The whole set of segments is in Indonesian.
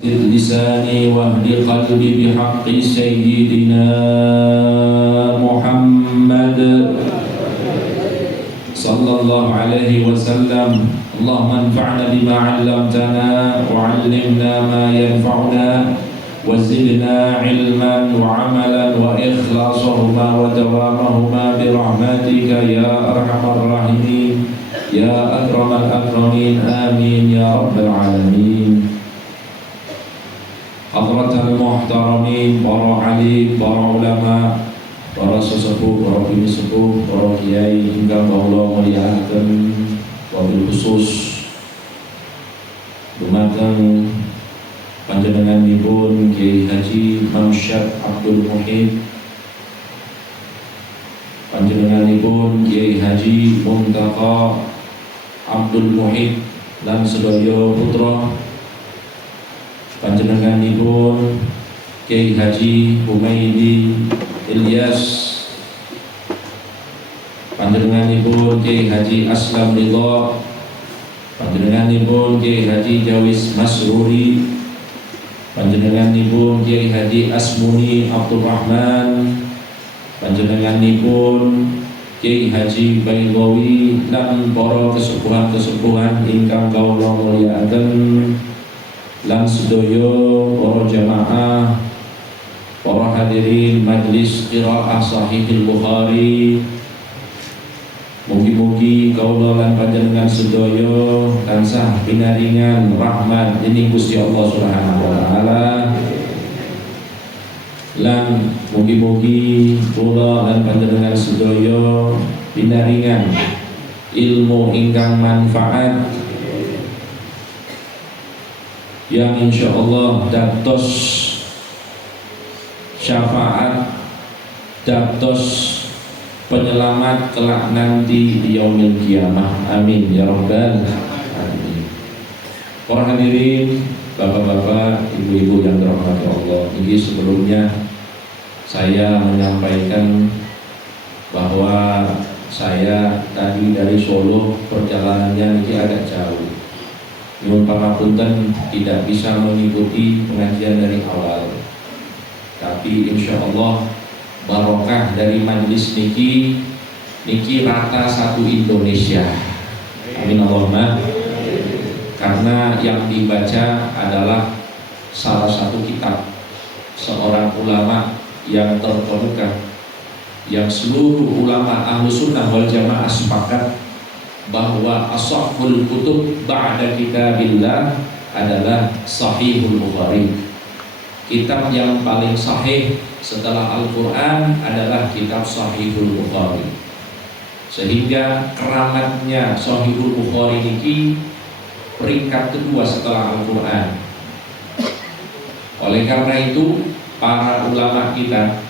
لساني واهد قلبي بحق سيدنا محمد صلى الله عليه وسلم. اللهم انفعنا بما علمتنا وعلمنا ما ينفعنا وزدنا علما وعملا وإخلاصهما ودوامهما برحمتك يا أرحم الراحمين يا أكرم الأكرمين آمين يا رب العالمين. Hadratul muhtaramin, para alim, para ulama, para sesepuh, para bini sepuh, para kiai hingga Allah muliakan, wabil khusus dumateng panjenenganipun Kiai Haji Mamsyad Abdul Muhid, panjenenganipun Kiai Haji Muntaka Abdul Muhid lan sedaya putra, panjenenganipun Kiai Haji Humaydi Ilyas, panjenenganipun Kiai Haji Aslam Ridha, panjenenganipun Kiai Haji Jawis Masruri, panjenenganipun Kiai Haji Asmuni Abdul Rahman, panjenenganipun Kiai Haji Bailawi lan para kesepuhan-kesepuhan ingkang kawula mulyakaken lan sedaya para jamaah, para hadirin majlis qiraah Sahihul Bukhari. Mugi-mugi kaula lan panjenengan sedaya tansah pinaringan rahmat dening Gusti Allah Subhanahu wa taala. Lan mugi-mugi kula lan panjenengan sedaya pinaringan ilmu ingkang manfaat yang insyaallah dados syafaat, dados penyelamat kelak nanti di yaumil kiamah. Amin ya rabbal alamin. Para hadirin, bapak-bapak, ibu-ibu yang dirahmati Allah, ini sebelumnya saya menyampaikan bahwa saya tadi dari Solo, perjalanannya ini agak jauh. Nyuwun pangapunten tidak bisa mengikuti pengajian dari awal, tapi insya Allah barokah dari majlis niki rata satu Indonesia. Amin Allahumma. Karena yang dibaca adalah salah satu kitab seorang ulama yang terkemuka, yang seluruh ulama Ahlus Sunnah wal Jamaah sepakat bahwa ashahul kutub ba'da kitabillah adalah Sahihul Bukhari. Kitab yang paling sahih setelah Al-Quran adalah kitab Sahihul Bukhari. Sehingga keramatnya Sahihul Bukhari ini peringkat kedua setelah Al-Quran. Oleh karena itu para ulama kita,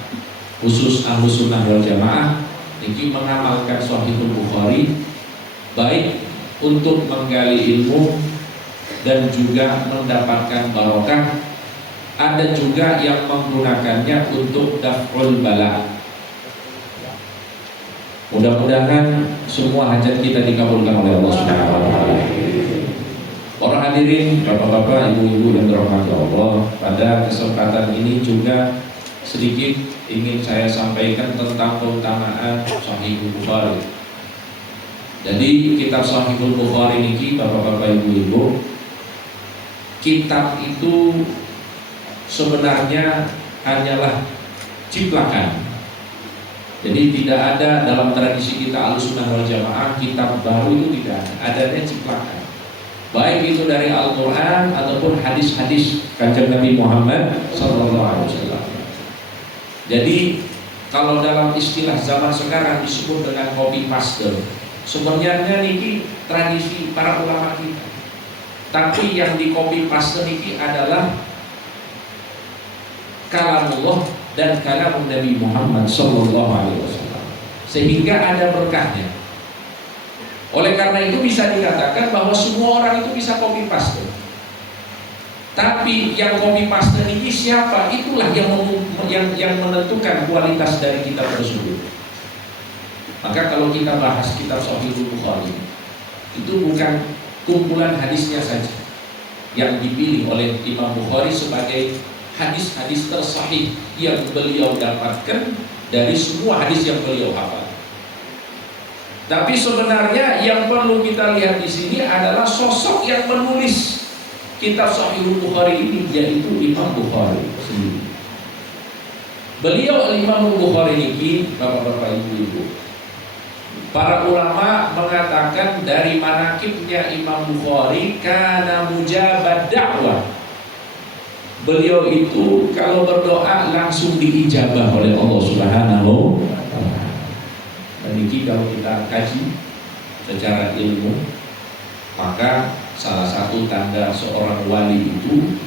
khusus Ahlus Sunnah wal Jamaah, ini mengamalkan Sahihul Bukhari baik untuk menggali ilmu dan juga mendapatkan barokah. Ada juga yang menggunakannya untuk daf'ul bala. Mudah-mudahan semua hajat kita dikabulkan oleh Allah Subhanahu wa taala. Para hadirin, bapak-bapak, ibu-ibu yang dirahmati Allah, pada kesempatan ini juga sedikit ingin saya sampaikan tentang keutamaan Sahihul Bukhari. Jadi kitab Sahihul Bukhari ini, bapak-bapak, ibu-ibu, kitab itu sebenarnya hanyalah ciplakan. Jadi tidak ada dalam tradisi kita Ahlus Sunnah wal Jamaah kitab baru itu tidak ada, adanya ciplakan. Baik itu dari Al-Quran ataupun hadis-hadis Kanjeng Nabi Muhammad SAW. Jadi kalau dalam istilah zaman sekarang disebut dengan copy paste. Sebenarnya niki tradisi para ulama kita. Tapi yang di copy paste niki adalah kalamullah dan kalam Nabi Muhammad SAW, sehingga ada berkahnya. Oleh karena itu bisa dikatakan bahwa semua orang itu bisa copy paste. Tapi yang copy paste ini siapa? Itulah yang menentukan kualitas dari kitab tersebut. Maka kalau kita bahas kitab Sahihul Bukhari, itu bukan kumpulan hadisnya saja, yang dipilih oleh Imam Bukhari sebagai hadis-hadis tersahih yang beliau dapatkan dari semua hadis yang beliau hafal. Tapi sebenarnya yang perlu kita lihat di sini adalah sosok yang menulis kitab Sahih Bukhari ini, yaitu Imam Bukhari sendiri. Beliau Imam Bukhari ini, bapak-bapak, ibu-ibu, para ulama mengatakan dari manakibnya Imam Bukhari kana mujabad da'wah. Beliau itu kalau berdoa langsung diijabah oleh Allah Subhanahu wa taala. Dan ini kalau kita kaji secara ilmu, maka salah satu tanda seorang wali itu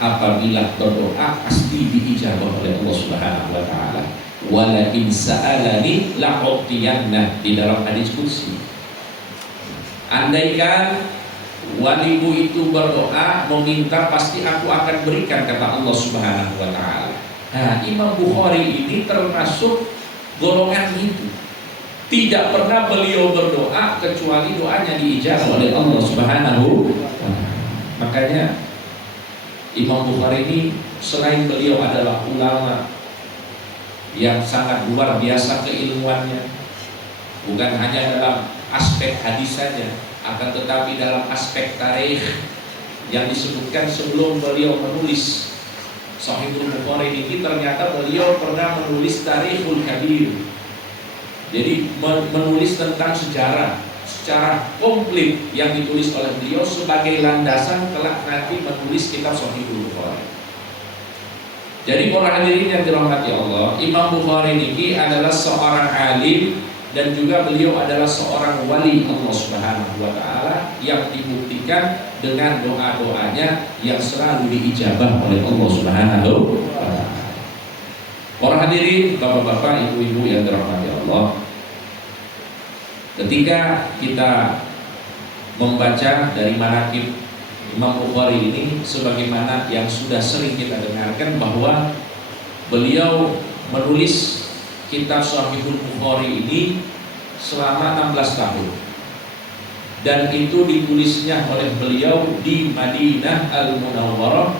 apabila berdoa pasti diijabah oleh Allah Subhanahu wa taala. Wala in sa'alani la'utiyanna, di dalam hadis qudsi. Andaikan walimu itu berdoa meminta, pasti aku akan berikan, kata Allah Subhanahu wa taala. Nah, Imam Bukhari ini termasuk golongan itu. Tidak pernah beliau berdoa kecuali doanya diijabah oleh Allah Subhanahu wa taala. Makanya Imam Bukhari ini selain beliau adalah ulama yang sangat luar biasa keilmuannya, bukan hanya dalam aspek hadis saja, akan tetapi dalam aspek tarikh yang disebutkan sebelum beliau menulis Sahihul Bukhari ini, ternyata beliau pernah menulis Tarikhul Kabir. Jadi menulis tentang sejarah secara komplit yang ditulis oleh beliau sebagai landasan kelak nanti menulis kitab Sahihul Bukhari. Jadi para hadirin yang dirahmati Allah, Imam Bukhari ini adalah seorang alim dan juga beliau adalah seorang wali Allah Subhanahu wa taala yang dibuktikan dengan doa-doanya yang selalu diijabah oleh Allah Subhanahu wa taala. Para hadirin, bapak-bapak, ibu-ibu yang dirahmati Allah, ketika kita membaca dari manaqib Imam Bukhari ini, sebagaimana yang sudah sering kita dengarkan bahwa beliau menulis kitab Sahihul Bukhari ini selama 16 tahun, dan itu ditulisnya oleh beliau di Madinah Al-Munawwarah,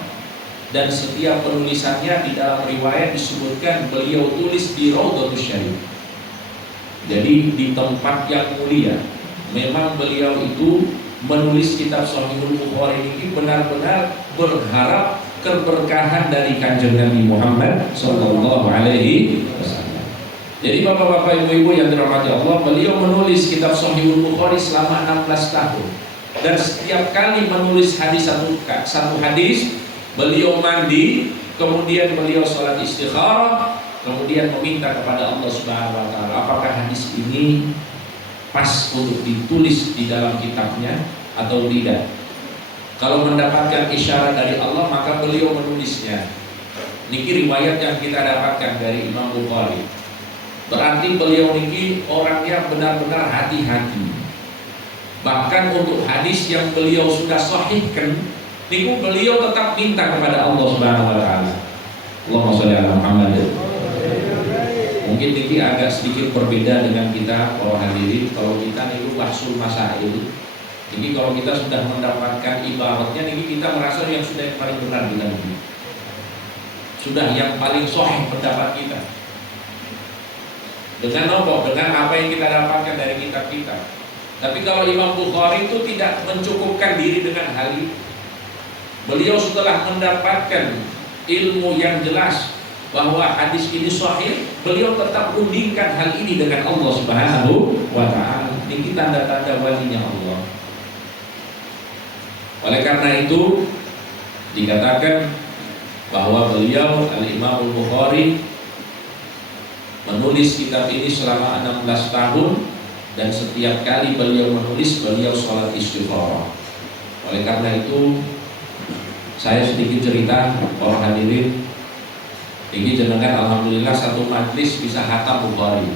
dan setiap penulisannya di dalam riwayat disebutkan beliau tulis di Raudhatus Syarif. Jadi di tempat yang mulia. Memang beliau itu menulis kitab Sahihul Bukhari ini benar-benar berharap keberkahan dari Kanjeng Nabi Muhammad sallallahu alaihi wasallam. Jadi bapak-bapak, ibu-ibu yang dirahmati Allah, beliau menulis kitab Sahihul Bukhari selama 16 tahun. Dan setiap kali menulis hadis satu hadis, beliau mandi, kemudian beliau sholat istikharah, kemudian meminta kepada Allah Subhanahu wa taala apakah hadis ini pas untuk ditulis di dalam kitabnya atau tidak. Kalau mendapatkan isyarat dari Allah, maka beliau menulisnya. Niki riwayat yang kita dapatkan dari Imam Bukhari. Berarti beliau niki orangnya benar-benar hati-hati. Bahkan untuk hadis yang beliau sudah sahihkan, niku beliau tetap minta kepada Allah Subhanahu wa taala. Allahumma shalli ala Muhammad. Mungkin ini agak sedikit berbeda dengan kita para hadirin. Kalau kita niku bahsul masail, ini kalau kita sudah mendapatkan ibaratnya, ini kita merasa yang sudah yang paling benar di dalam ini, sudah yang paling sahih pendapat kita. Dengan apa? Dengan apa yang kita dapatkan dari kitab kita. Tapi kalau Imam Bukhari itu tidak mencukupkan diri dengan hal itu. Beliau setelah mendapatkan ilmu yang jelas bahwa hadis ini sahih, beliau tetap rundingkan hal ini dengan Allah Subhanahu wa taala. Ini tanda-tanda walinya Allah. Oleh karena itu dikatakan bahwa beliau Al-Imam Bukhari menulis kitab ini selama 16 tahun, dan setiap kali beliau menulis, beliau sholat istikharah. Oleh karena itu saya sedikit cerita para hadirin. Ini jenengan alhamdulillah satu majlis bisa khatam Bukhari,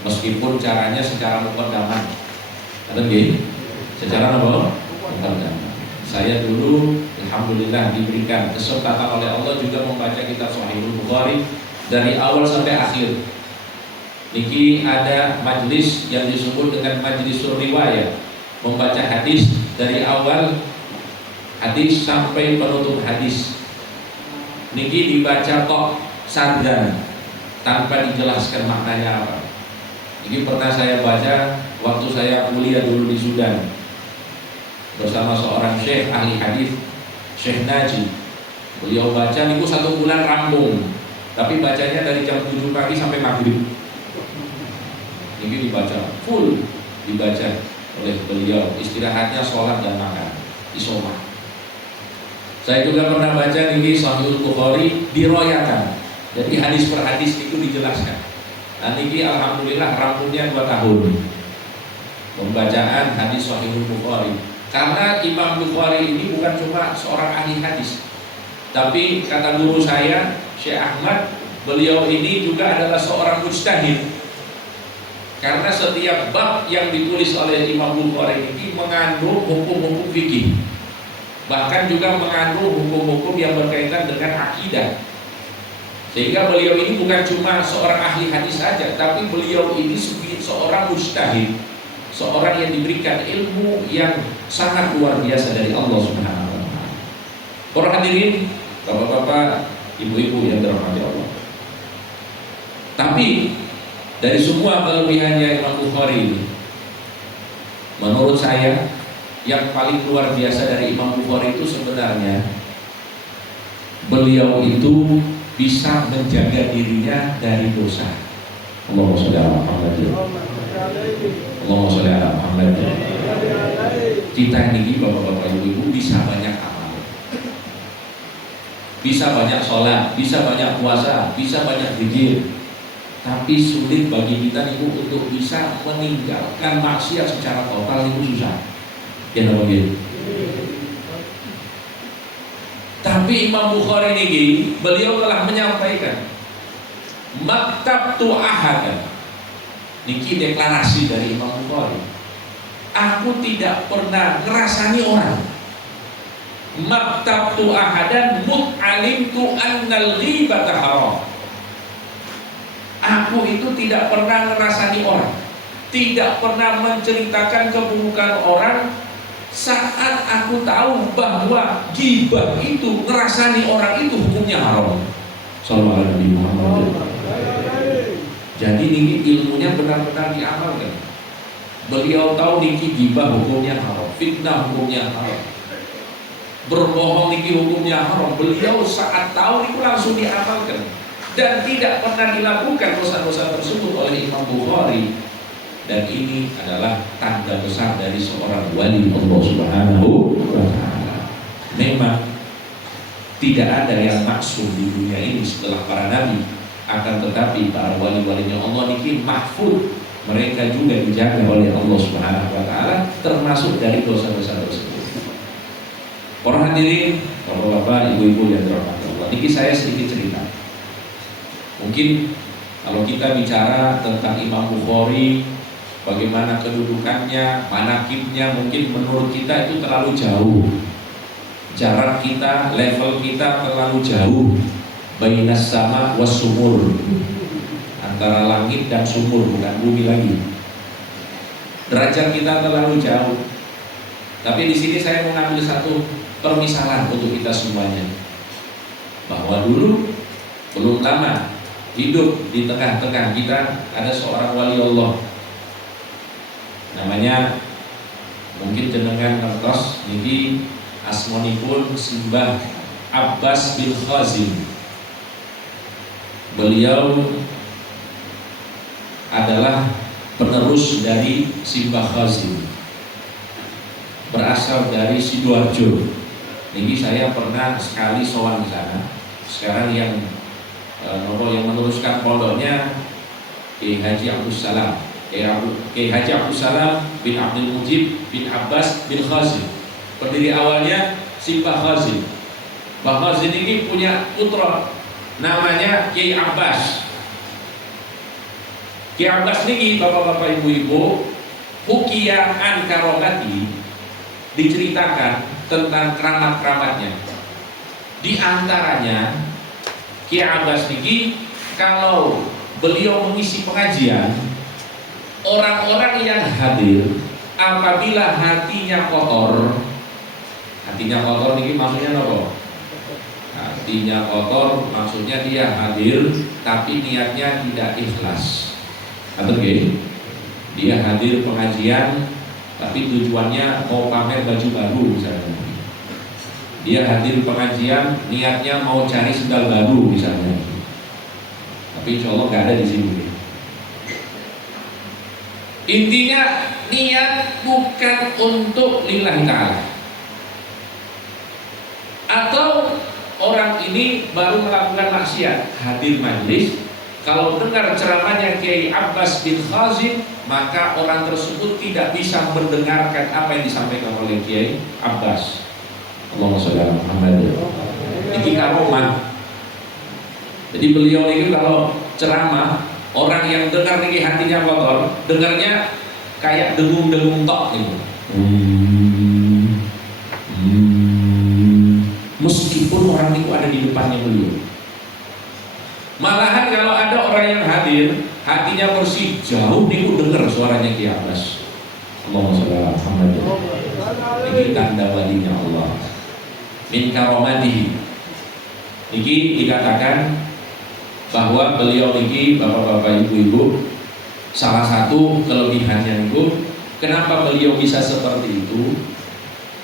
meskipun caranya secara muqaddaman. Ada nggih? Secara apa? Muqaddaman. Saya dulu alhamdulillah diberikan kesempatan oleh Allah juga membaca kitab Sahihul Bukhari dari awal sampai akhir. Niki ada majlis yang disebut dengan majlis riwayat, membaca hadis dari awal hadis sampai penutup hadis niki dibaca tok sardan tanpa dijelaskan maknanya apa. Ini pernah saya baca waktu saya kuliah dulu di Sudan bersama seorang syekh ahli hadis, Syekh Naji. Beliau baca niku 1 bulan rampung, tapi bacanya dari jam 7 pagi sampai maghrib. Ini dibaca full, dibaca oleh beliau. Istirahatnya sholat dan makan, isomah. Saya juga pernah baca ini Sahihul Bukhari diroyakan. Jadi hadis per hadis itu dijelaskan. Nah ini alhamdulillah rampungnya 2 tahun pembacaan hadis Sahihul Bukhari. Karena Imam Bukhari ini bukan cuma seorang ahli hadis, tapi kata guru saya Syekh Ahmad, beliau ini juga adalah seorang mujtahid. Karena setiap bab yang ditulis oleh Imam Bukhari ini mengandung hukum-hukum fikih, bahkan juga mengandung hukum-hukum yang berkaitan dengan akidah. Sehingga beliau ini bukan cuma seorang ahli hadis saja, tapi beliau ini seorang mujtahid, seorang yang diberikan ilmu yang sangat luar biasa dari Allah Subhanahu wa taala. Para hadirin, bapak-bapak, ibu-ibu yang dirahmati Allah. Tapi dari semua kelebihannya Imam Bukhari ini, menurut saya yang paling luar biasa dari Imam Bukhari itu sebenarnya beliau itu bisa menjaga dirinya dari dosa. Allahumma sholli ala Muhammad. Allahumma sholli ala Muhammad. Kita ini bapak-bapak ibu-ibu bisa banyak amal, bisa banyak sholat, bisa banyak puasa, bisa banyak zikir, tapi sulit bagi kita itu untuk bisa meninggalkan maksiat secara total itu susah. Ya begitu. Tapi Imam Bukhari ini beliau telah menyampaikan maktabtu ahadan. Niki deklarasi dari Imam Bukhari. Aku tidak pernah ngerasani orang. Maktabtu ahadan mut'alimtu annal ghibata haram. Aku itu tidak pernah ngerasani orang, tidak pernah menceritakan keburukan orang saat aku tahu bahwa ghibah itu, ngerasani orang itu hukumnya haram. Sallallahu alaihi wasallam. Jadi ini ilmunya benar-benar diamalkan. Beliau tahu niki ghibah hukumnya haram, fitnah hukumnya haram, berbohong niki hukumnya haram. Beliau saat tahu itu langsung diamalkan dan tidak pernah dilakukan dosa-dosa tersebut oleh Imam Bukhari. Dan ini adalah tanda besar dari seorang wali Allah Subhanahu wa taala. Memang tidak ada yang maksum di dunia ini setelah para nabi, akan tetapi para wali-walinya Allah niki mahfud, mereka juga dijaga oleh Allah Subhanahu wa taala termasuk dari dosa-dosa tersebut. Para hadirin, bapak-bapak, ibu-ibu yang dirahmati Allah, niki saya sedikit cerita. Mungkin kalau kita bicara tentang Imam Bukhari, bagaimana kedudukannya, manakibnya, mungkin menurut kita itu terlalu jauh. Jarak kita, level kita terlalu jauh. Bainas sama was sumur, antara langit dan sumur, bukan bumi lagi. Derajat kita terlalu jauh. Tapi di sini saya mengambil satu permisalan untuk kita semuanya, bahwa dulu belum lama hidup di tengah-tengah kita ada seorang wali Allah, namanya mungkin jenengan ngertos niki asmonipun Simbah Abbas bin Khazim. Beliau adalah penerus dari Simbah Khazim, berasal dari Sidoarjo. Niki saya pernah sekali sowan di sana. Sekarang yang meneruskan pondoknya Kiai Haji Abdus Salam, Kiai Haji Abdus Salam bin Abdul Mujib bin Abbas bin Khazim. Pendiri awalnya Simbah Khazim. Mbah Khazim ini punya putra namanya Kiai Abbas. Kiai Abbas ini bapak-bapak ibu-ibu, hukiya an karomati, diceritakan tentang keramat-keramatnya. Di antaranya Kiai Abbas ini kalau beliau mengisi pengajian, orang-orang yang hadir apabila hatinya kotor, Hatinya kotor niki maksudnya apa? Hatinya kotor maksudnya dia hadir tapi niatnya tidak ikhlas. Atau dia hadir pengajian tapi tujuannya mau pamer baju baru misalnya. Dia hadir pengajian niatnya mau cari sendal baru misalnya. Tapi insya Allah nggak ada di sini. Intinya niat bukan untuk lillahi ta'ala. Atau orang ini baru melakukan maksiat, hadir majlis, kalau dengar ceramahnya Kiai Abbas bin Khazin, maka orang tersebut tidak bisa mendengarkan apa yang disampaikan oleh Kiai Abbas. Allahumma sholli ala Muhammad. Ini karomah. Jadi beliau ini kalau ceramah, orang yang dengar ini hatinya kotor, dengarnya kayak dengung-dengung tok gitu. Meskipun orang itu ada di depannya beliau. Malahan kalau ada orang yang hadir, hatinya bersih, jauh nih dengar suaranya Kiai Abbas. Allahumma sholli ala Muhammad. Ini tanda walinya Allah. Min karomatihi. Niki dikatakan bahwa beliau niki bapak-bapak ibu-ibu, salah satu kelebihannya itu kenapa beliau bisa seperti itu,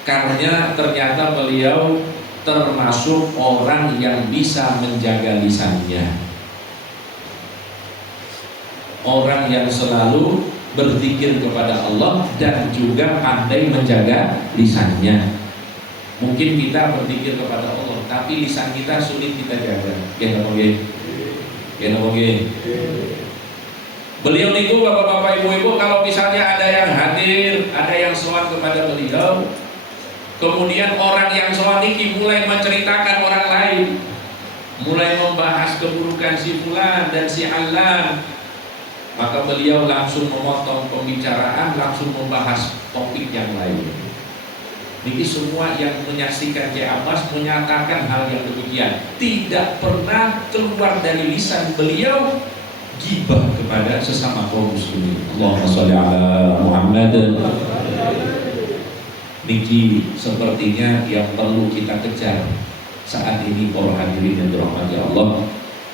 karena ternyata beliau termasuk orang yang bisa menjaga lisannya, orang yang selalu berzikir kepada Allah dan juga pandai menjaga lisannya. Mungkin kita berzikir kepada Allah tapi lisan kita sulit kita jaga. Beliau niku bapak-bapak ibu-ibu, kalau misalnya ada yang hadir, ada yang sowan kepada beliau, kemudian orang yang sowan niki mulai menceritakan orang lain, mulai membahas keburukan si fulan dan si alan, maka beliau langsung memotong pembicaraan, langsung membahas topik yang lain. Niki semua yang menyaksikan Kiai Abbas menyatakan hal yang demikian. Tidak pernah keluar dari lisan beliau gibah kepada sesama kaum muslimin. Allahumma sholli ala Muhammad. Niki sepertinya yang perlu kita kejar saat ini para hadirin yang dirahmati Allah.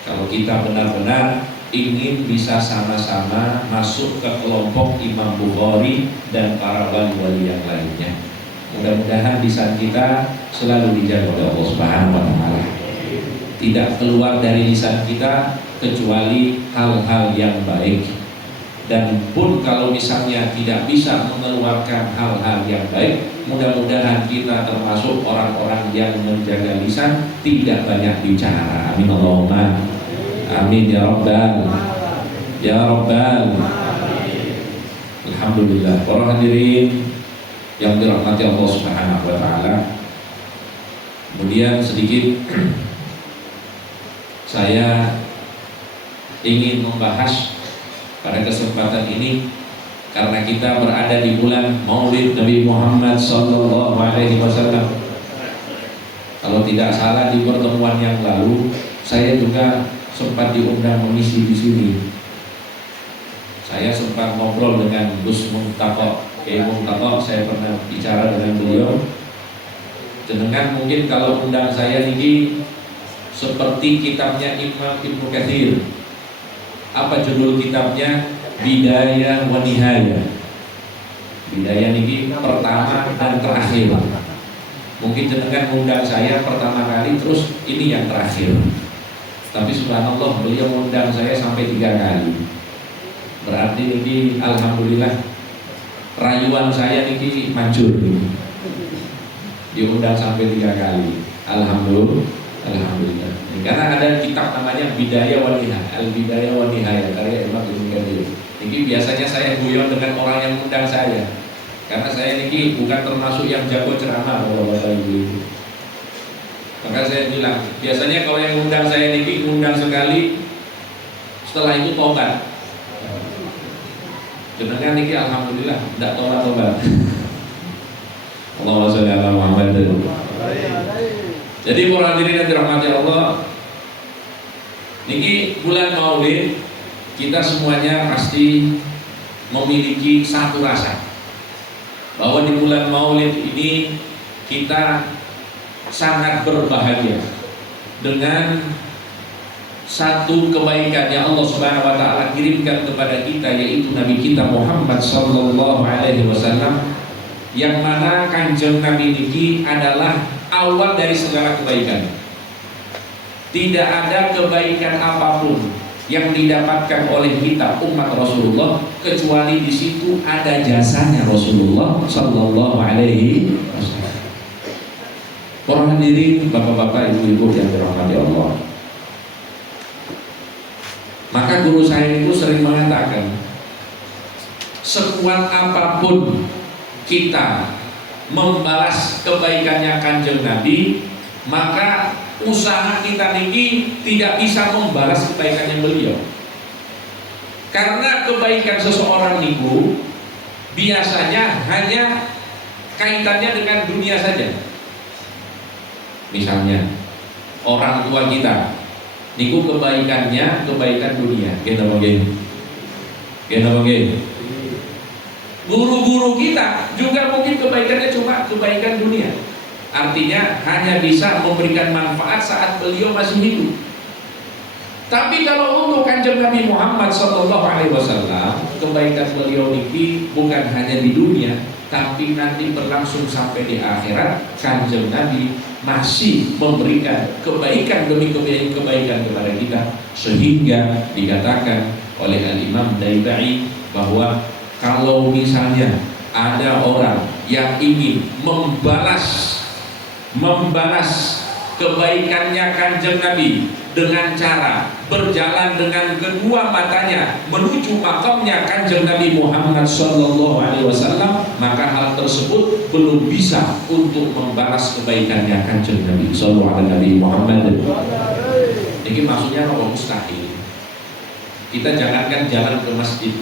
Kalau kita benar-benar ingin bisa sama-sama masuk ke kelompok Imam Bukhari dan para wali-wali yang lainnya. Mudah-mudahan lisan kita selalu dijaga oleh Allah Subhanahu wa taala. Tidak keluar dari lisan kita kecuali hal-hal yang baik. Dan pun kalau misalnya tidak bisa mengeluarkan hal-hal yang baik, mudah-mudahan kita termasuk orang-orang yang menjaga lisan, tidak banyak bicara. Amin Allahumma amin ya rabbal ya rabbal. Alhamdulillah. Para hadirin yang dirahmati Allah Subhanahu wa taala. Kemudian sedikit saya ingin membahas pada kesempatan ini, karena kita berada di bulan Maulid Nabi Muhammad sallallahu alaihi wasallam. Kalau tidak salah di pertemuan yang lalu saya juga sempat diundang mengisi di sini. Saya sempat ngobrol dengan Gus Muntaqa, Kiai Muntaqa, saya pernah bicara dengan beliau. Jenengan mungkin kalau undang saya niki seperti kitabnya Imam Ibnu Katsir. Apa judul kitabnya? Bidayah wa Nihayah. Bidayah niki pertama dan terakhir. Mungkin jenengan undang saya pertama kali, terus ini yang terakhir. Tapi subhanallah beliau undang saya sampai 3 kali. Berarti ini alhamdulillah rayuan saya ini manjur. Diundang sampai 3 kali. Alhamdulillah. Karena ada kitab namanya Bidayah wa Nihayah, Al-Bidayah wa Nihayah karya Imam Ibnu Katsir. Ini biasanya saya guyon dengan orang yang undang saya. Karena saya ini bukan termasuk yang jago ceramah Bapak Ibu. Maka saya bilang, biasanya kalau yang undang saya ini undang sekali, setelah itu tobat. Jenengan niki alhamdulillah tidak tobat. Allahumma sholli ala Muhammad. Jadi para hadirin yang dirahmati Allah, niki bulan Maulid kita semuanya pasti memiliki satu rasa, bahwa di bulan Maulid ini kita sangat berbahagia dengan satu kebaikan yang Allah Subhanahu wa taala kirimkan kepada kita, yaitu Nabi kita Muhammad sallallahu alaihi wasallam, yang mana Kanjeng Nabi ini adalah awal dari segala kebaikan. Tidak ada kebaikan apapun yang didapatkan oleh kita umat Rasulullah kecuali di situ ada jasanya Rasulullah sallallahu alaihi wasallam. Para hadirin, bapak-bapak, ibu-ibu yang dirahmati Allah. Maka guru saya itu sering mengatakan, sekuat apapun kita membalas kebaikannya Kanjeng Nabi, maka usaha kita ini tidak bisa membalas kebaikannya beliau. Karena kebaikan seseorang itu biasanya hanya kaitannya dengan dunia saja. Misalnya orang tua kita niku kebaikannya kebaikan dunia, guru-guru kita juga mungkin kebaikannya cuma kebaikan dunia. Artinya hanya bisa memberikan manfaat saat beliau masih hidup. Tapi kalau untuk Kanjeng Nabi Muhammad SAW, kebaikan beliau ini bukan hanya di dunia, tapi nanti berlangsung sampai di akhirat. Kanjeng Nabi masih memberikan kebaikan demi kebaikan kepada kita, sehingga dikatakan oleh Al-Imam Daibai bahwa kalau misalnya ada orang yang ingin membalas kebaikannya Kanjeng Nabi dengan cara berjalan dengan kedua matanya menuju makamnya Kanjeng Nabi Muhammad SAW, maka hal tersebut belum bisa untuk membalas kebaikannya Kanjeng Nabi Muhammad. Ini maksudnya apa? Mustahil. Kita jangankan jalan ke Masjid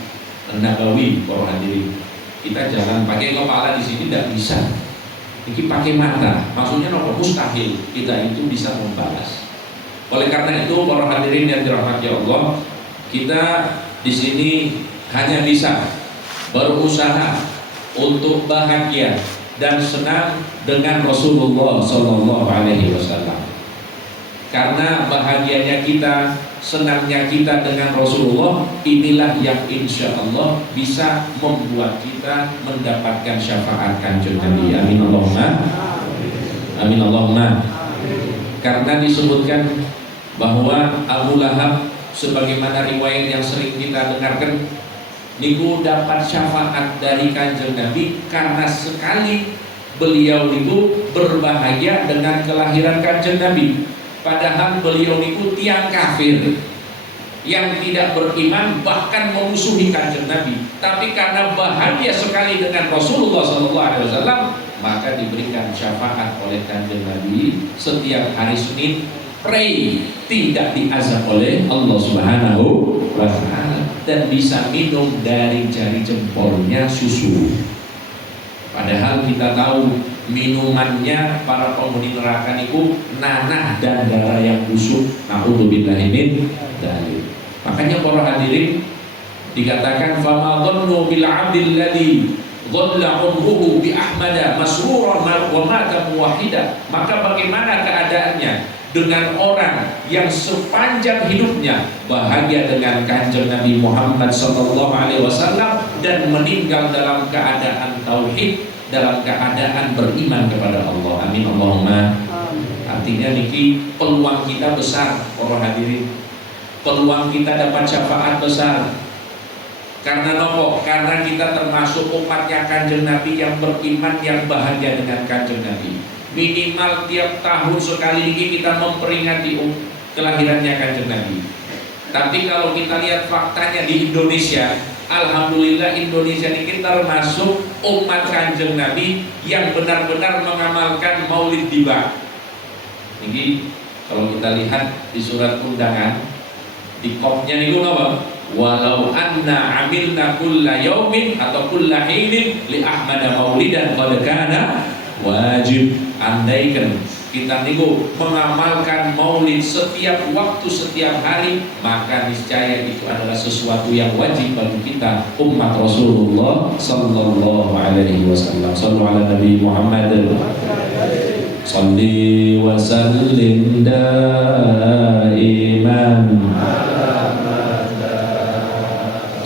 Nabawi, para hadirin, kita jangan pakai kepala di sini, tidak bisa. Ini pakai mata, maksudnya apa? Mustahil kita itu bisa membalas. Oleh karena itu, para hadirin yang dirahmati Allah, kita di sini hanya bisa berusaha untuk bahagia dan senang dengan Rasulullah Sallallahu Alaihi Wasallam. Karena bahagianya kita, senangnya kita dengan Rasulullah, inilah yang insya Allah bisa membuat kita mendapatkan syafaat Kanjeng Nabi. Amin Allahumma. Amin Allahumma. Karena disebutkan bahwa Abu Lahab, sebagaimana riwayat yang sering kita dengarkan, niku dapat syafaat dari Kanjeng Nabi karena sekali beliau itu berbahagia dengan kelahiran Kanjeng Nabi. Padahal beliau niku tiang kafir yang tidak beriman, bahkan memusuhi Kanjeng Nabi. Tapi karena bahagia sekali dengan Rasulullah SAW, maka diberikan syafaat oleh Kanjeng Nabi setiap hari Senin. Pray tidak diazab oleh Allah Subhanahu wa Ta'ala, dan bisa minum dari jari jempolnya susu. Padahal kita tahu minumannya para penghuni neraka itu nanah dan darah yang busuk. Na'udzubillahi min dzalik. Makanya para hadirin dikatakan fama dhannu bil 'abdil ladzi dhalla umruhu bi ahmada masruran wa mata muwahhida. Maka bagaimana keadaannya dengan orang yang sepanjang hidupnya bahagia dengan Kanjeng Nabi Muhammad SAW dan meninggal dalam keadaan tauhid, dalam keadaan beriman kepada Allah. Amin Allahumma. Artinya niki peluang kita besar, para hadirin. Peluang kita dapat syafaat besar. Karena nopo? Karena kita termasuk umatnya Kanjeng Nabi yang beriman, yang bahagia dengan Kanjeng Nabi. Minimal tiap tahun sekali ini kita memperingati kelahirannya Kanjeng Nabi. Tapi kalau kita lihat faktanya di Indonesia, alhamdulillah Indonesia ini termasuk umat Kanjeng Nabi yang benar-benar mengamalkan Maulid Tiba. Ini kalau kita lihat di surat undangan, di kopnya niku napa? Walau anna amilna kulla yaumin atau kulla hinin li ahmada maulidan qad kana wajib. Andaikan kita niku mengamalkan maulid setiap waktu, setiap hari, maka niscaya itu adalah sesuatu yang wajib bagi kita umat Rasulullah Sallallahu Alaihi Wasallam. Sallu ala Nabi Muhammad. Salli wa sallim daiman,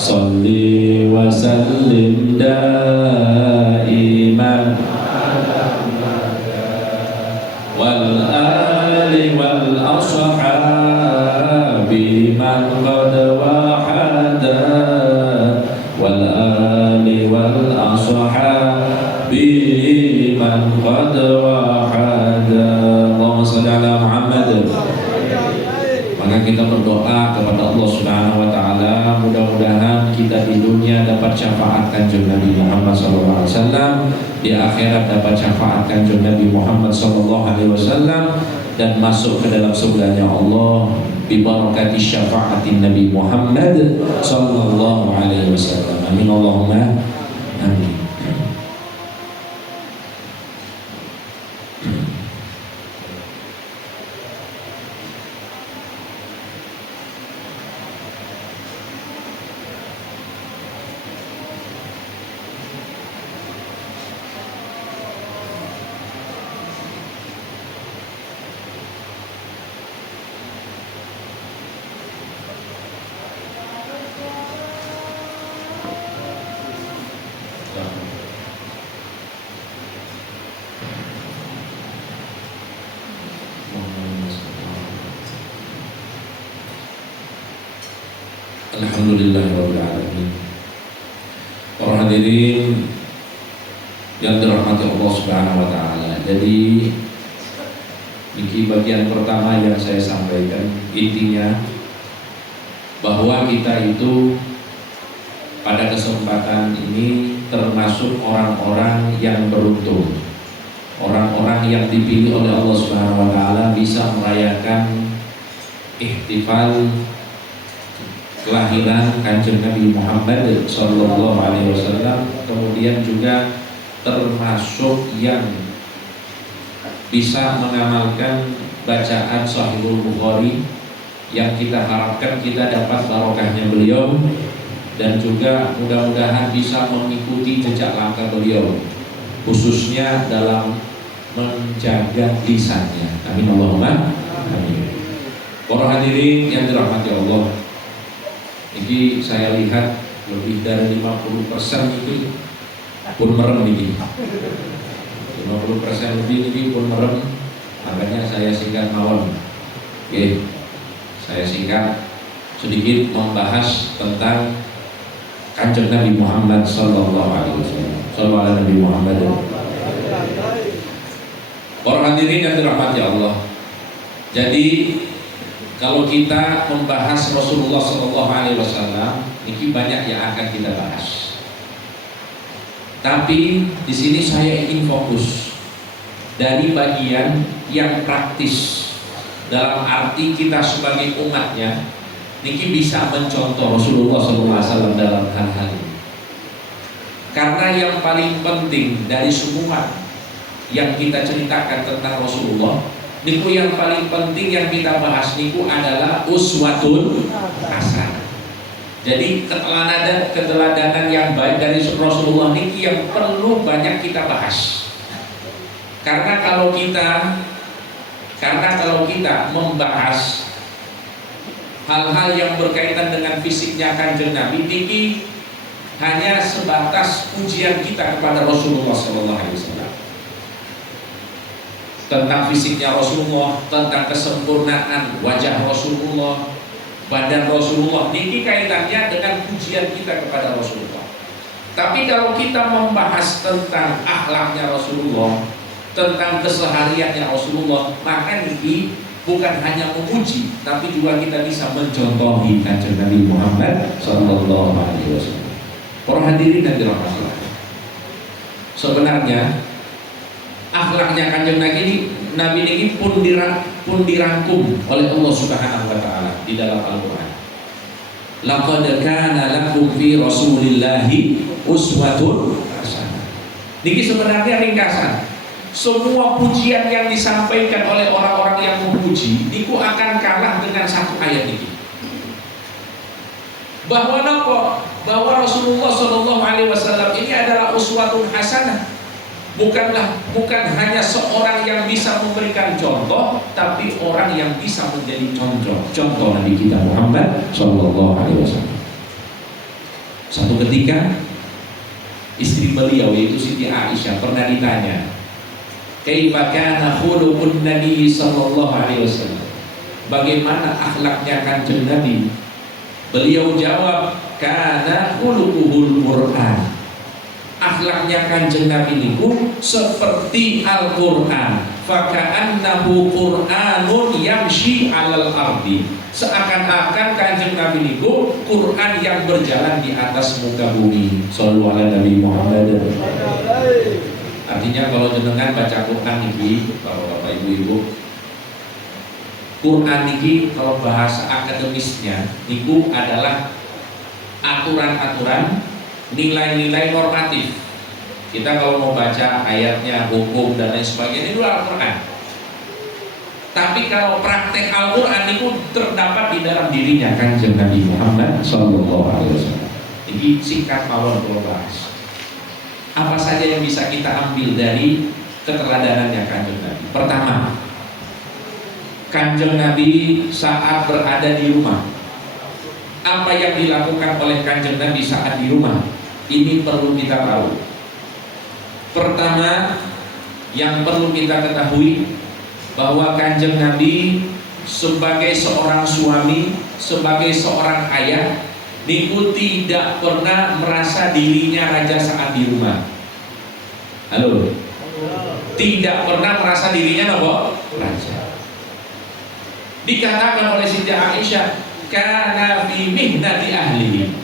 salli wa sallim daiman, wal ali wal ashabi man qad wahada, wal ali wal ashabi man qad wahada. Allahumma shalli ala Muhammad. Maka kita berdoa kepada Allah Subhanahu wa taala, mudah-mudahan kita di dunia dapat syafaat Kanjeng Nabi Muhammad sallallahu alaihi wasallam, di akhirat dapat syafaat Kanjeng Nabi Muhammad sallallahu alaihi wasallam, dan masuk ke dalam surganya Allah bi barakati syafaatin Nabi Muhammad sallallahu alaihi wasallam. Amin Allahumma amin. Alhamdulillahirabbil alamin. Para hadirin yang dirahmati Allah Subhanahu wa taala. Jadi ini bagian pertama yang saya sampaikan, intinya bahwa kita itu pada kesempatan ini termasuk orang-orang yang beruntung, orang-orang yang dipilih oleh Allah Subhanahu wa taala bisa merayakan ihtifal kelahiran Kanjeng Nabi Muhammad sallallahu alaihi wasallam, kemudian juga termasuk yang bisa mengamalkan bacaan Sahihul Bukhari yang kita harapkan kita dapat barokahnya beliau, dan juga mudah-mudahan bisa mengikuti jejak langkah beliau khususnya dalam menjaga lisannya. Amin Allahumma amin. Para hadirin yang dirahmati Allah, ini saya lihat lebih dari 50% ini pun merem ini. 50% lebih ini pun merem. Makanya saya singkat mawon. Oke, saya singkat sedikit membahas tentang Kanjeng Nabi Muhammad sallallahu alaihi wasallam. Sallallahu Nabi Muhammad. Para hadirin yang dirahmati Allah. Jadi kalau kita membahas Rasulullah Sallallahu Alaihi Wasallam, ini banyak yang akan kita bahas. Tapi di sini saya ingin fokus dari bagian yang praktis, dalam arti kita sebagai umatnya, niki bisa mencontoh Rasulullah Sallallahu Alaihi Wasallam dalam hal-hal ini. Karena yang paling penting dari semua yang kita ceritakan tentang Rasulullah, niku yang paling penting yang kita bahas niku adalah uswatun hasanah. Jadi keteladanan yang baik dari Rasulullah niki yang perlu banyak kita bahas. Karena kalau kita membahas hal-hal yang berkaitan dengan fisiknya Kanjeng Nabi, niki hanya sebatas pujian kita kepada Rasulullah sallallahu alaihi wasallam. Tentang fisiknya Rasulullah, tentang kesempurnaan wajah Rasulullah, badan Rasulullah, ini kaitannya dengan pujian kita kepada Rasulullah. Tapi kalau kita membahas tentang akhlaknya Rasulullah, tentang kesehariannya Rasulullah, maka ini bukan hanya memuji, tapi juga kita bisa mencontohi Kanjeng Nabi Muhammad sallallahu alaihi wasallam. Para hadirin yang dirahmati Allah, sebenarnya akhlaknya Kanjeng Nabi ini pun dirangkum oleh Allah Subhanahu wa taala di dalam Al-Qur'an. Laqad kana lakum fi Rasulillahi uswatun hasanah. Niki sebenarnya ringkasan. Semua pujian yang disampaikan oleh orang-orang yang memuji niku akan kalah dengan satu ayat ini. Bahwa Rasulullah Shallallahu alaihi wasallam ini adalah uswatun hasanah. bukan hanya seorang yang bisa memberikan contoh, tapi orang yang bisa menjadi contoh Nabi kita Muhammad Shallallahu Alaihi Wasallam. Satu ketika istri beliau yaitu Siti Aisyah pernah ditanya, "Kaifa kana khuluqun Nabi Shallallahu Alaihi Wasallam?" Bagaimana akhlaknya Kanjeng Nabi? Beliau jawab, "Kana khuluquhul Qur'an." Akhlaknya Kanjeng Nabi niku seperti Al-Qur'an. Faka'annahu Qur'anun yamshi 'alal ardi. Seakan-akan Kanjeng Nabi niku Quran yang berjalan di atas muka bumi. Shallallahu ala Nabi Muhammad. Artinya kalau jenengan baca Quran niki, Bapak-bapak Ibu-ibu, Quran niki kalau bahasa akademisnya niku adalah aturan-aturan, nilai-nilai normatif. Kita kalau mau baca ayatnya, hukum dan lain sebagainya itu Al-Quran. Tapi kalau praktek Al-Quran itu terdapat di dalam dirinya Kanjeng Nabi Muhammad Sallallahu Alaihi Wasallam. Jadi singkat mawon kalau bahas. Apa saja yang bisa kita ambil dari keteladanannya Kanjeng Nabi? Pertama, Kanjeng Nabi saat berada di rumah, apa yang dilakukan oleh Kanjeng Nabi saat di rumah? Ini perlu kita tahu. Pertama, yang perlu kita ketahui bahwa Kanjeng Nabi sebagai seorang suami, sebagai seorang ayah, niku tidak pernah merasa dirinya raja saat di rumah. Halo? Tidak pernah merasa dirinya apa? Raja. Dikatakan oleh Siti Aisyah, karena fi mihnati ahlihi.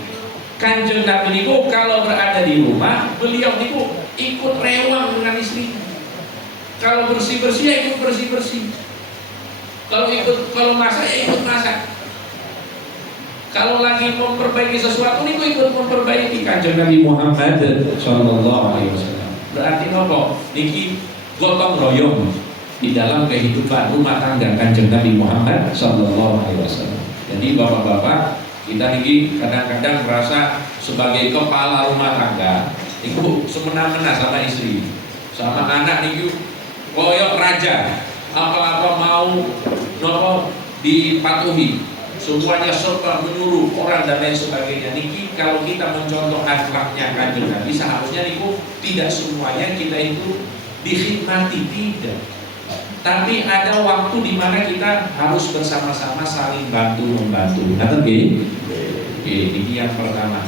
Kanjeng Nabi niku kalau berada di rumah, beliau niku ikut rewang dengan istrinya. Kalau bersih-bersih ya ikut bersih-bersih. Kalau masak ya ikut masak. Kalau lagi memperbaiki sesuatu niku ikut memperbaiki. Kanjeng Nabi Muhammad Sallallahu Alaihi Wasallam. Berarti nopo? Niki gotong royong di dalam kehidupan rumah tangga Kanjeng Nabi Muhammad Sallallahu Alaihi Wasallam. Jadi bapak-bapak, kita ini kadang-kadang merasa sebagai kepala rumah tangga itu semena-mena sama istri, sama anak niku koyok raja, apa-apa mau nopo dipatuhi, semuanya serba menyuruh orang dan lain sebagainya. Niki kalau kita mencontoh akhlaknya Kanjeng Nabi, seharusnya niku tidak semuanya kita itu dikhidmati, tidak. Tapi ada waktu di mana kita harus bersama-sama saling bantu membantu. Ngerti nggih? Ini yang pertama.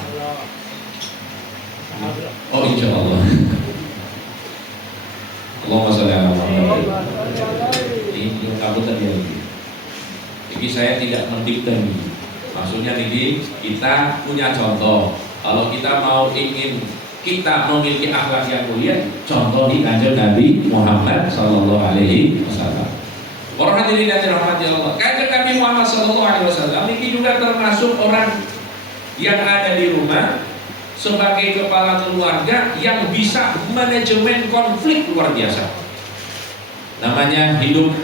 Oh insya Allah. Allahumma sholli ala Muhammad. Ini yang kabut tadi lagi. Jadi saya tidak mendikte nih. Maksudnya ini kita punya contoh. Kalau kita kita memiliki akhlak yang mulia, contoh di Kanjeng Nabi Muhammad Sallallahu Alaihi Wasallam. Orang hadirin yang dirahmati Allah, Kanjeng Nabi Muhammad Sallallahu Alaihi Wasallam ini juga termasuk orang yang ada di rumah sebagai kepala keluarga yang bisa manajemen konflik luar biasa. Namanya hidup,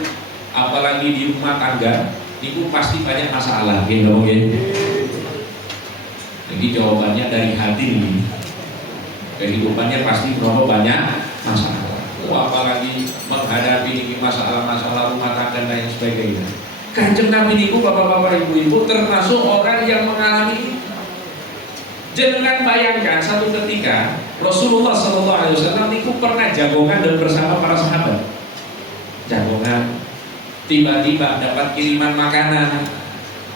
apalagi di rumah tangga, itu pasti banyak masalah, gitu. Jadi jawabannya dari hati ini. Kehidupannya pasti berapa banyak masalah. Apalagi menghadapi ini masalah-masalah rumah tangga dan lain sebagainya. Kanjeng Nabi niku bapak-bapak ibu-ibu termasuk orang yang mengalami ini. Jangan bayangkan satu ketika Rasulullah Sallallahu Alaihi Wasallam niku pernah jagongan dan bersama para sahabat. Jagongan, tiba-tiba dapat kiriman makanan.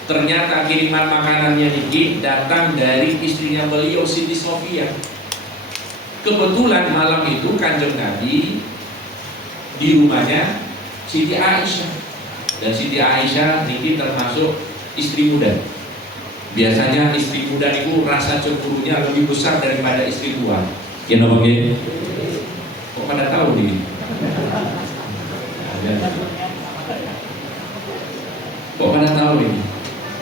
Ternyata kiriman makanannya niki datang dari istrinya beliau Siti Sofia. Kebetulan malam itu Kanjeng Nabi di rumahnya Siti Aisyah, dan Siti Aisyah ini termasuk istri muda. Biasanya istri muda itu rasa cemburunya lebih besar daripada istri tua. Ya nopo nggih? Kok pada tahu nih? Kok pada tahu nih?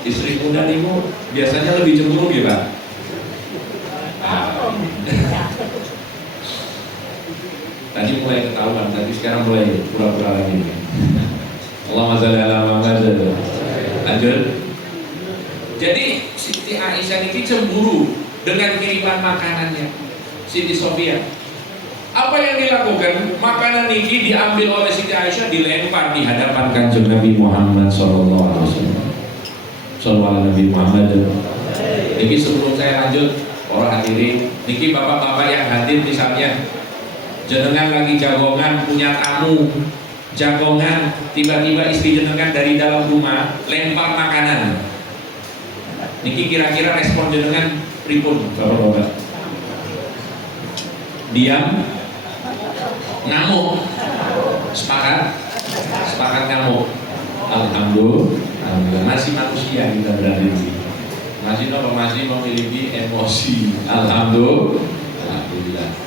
Istri muda itu biasanya lebih cemburu ya Pak? Tadi mulai ketahuan, tapi sekarang mulai pura-pura lagi. Allahumma sholli ala Muhammad. Lanjut. Jadi Siti Aisyah ini cemburu dengan kiriman makanannya Siti Sofia. Apa yang dilakukan? Makanan niki diambil oleh Siti Aisyah, dilempar di hadapan Kanjeng Nabi Muhammad sallallahu alaihi wasallam. Sallallahu Nabi Muhammad. Niki sebelum saya lanjut, para hadirin, niki bapak-bapak yang hadir misalnya, jenengan lagi jagongan punya tamu, jagongan, tiba-tiba istri jenengan dari dalam rumah lempar makanan. Niki kira-kira respon jenengan pripun, bapak-bapak? Diam, ngamuk, sepakat ngamuk. Alhamdulillah masih manusia kita berada di sini. Masih memiliki emosi. Alhamdulillah.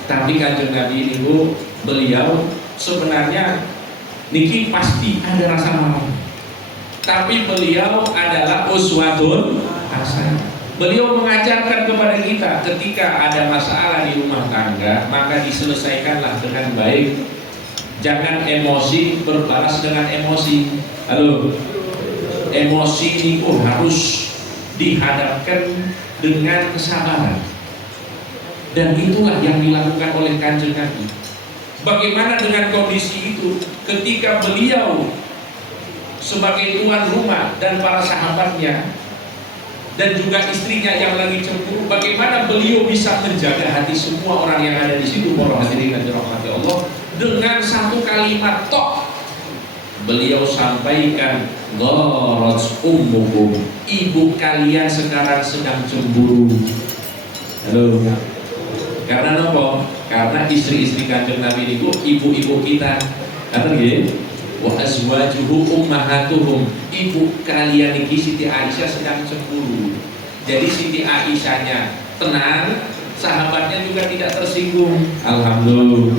Tapi Kanjeng Nabi ini Bu, beliau sebenarnya niki pasti ada rasa marah. Tapi beliau adalah uswatun hasanah. Beliau mengajarkan kepada kita ketika ada masalah di rumah tangga, maka diselesaikanlah dengan baik. Jangan emosi berbalas dengan emosi. Halo, emosi itu harus dihadapkan dengan kesabaran. Dan itulah yang dilakukan oleh Kanjeng Nabi. Bagaimana dengan kondisi itu ketika beliau sebagai tuan rumah dan para sahabatnya dan juga istrinya yang lagi cemburu, bagaimana beliau bisa menjaga hati semua orang yang ada di situ, para hadirin yang dirahmati Allah, dengan satu kalimat tok. Beliau sampaikan, gharat ummukum, ibu kalian sekarang sedang cemburu. Halo. Karena apa? Karena istri-istri Kanjeng Nabi itu ibu-ibu kita. Karena gitu. Wa azwajuhu ummahatuhum, ibu kalian iki Siti Aisyah sedang cemburu. Jadi Siti Aisyahnya tenang, sahabatnya juga tidak tersinggung. Alhamdulillah.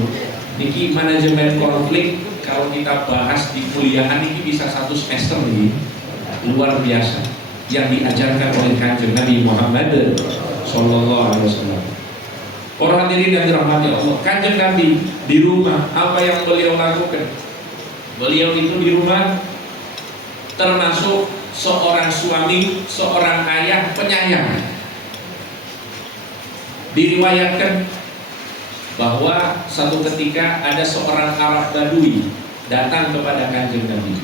Niki manajemen konflik kalau kita bahas di kuliahan ini bisa 1 semester nih, luar biasa yang diajarkan oleh Kanjeng Nabi Muhammad sallallahu alaihi wasallam. Para hadirin yang dirahmati Allah, Kanjeng Nabi di rumah apa yang beliau lakukan? Beliau itu di rumah termasuk seorang suami, seorang ayah penyayang. Diriwayatkan bahwa satu ketika ada seorang Arab Badui datang kepada Kanjeng Nabi.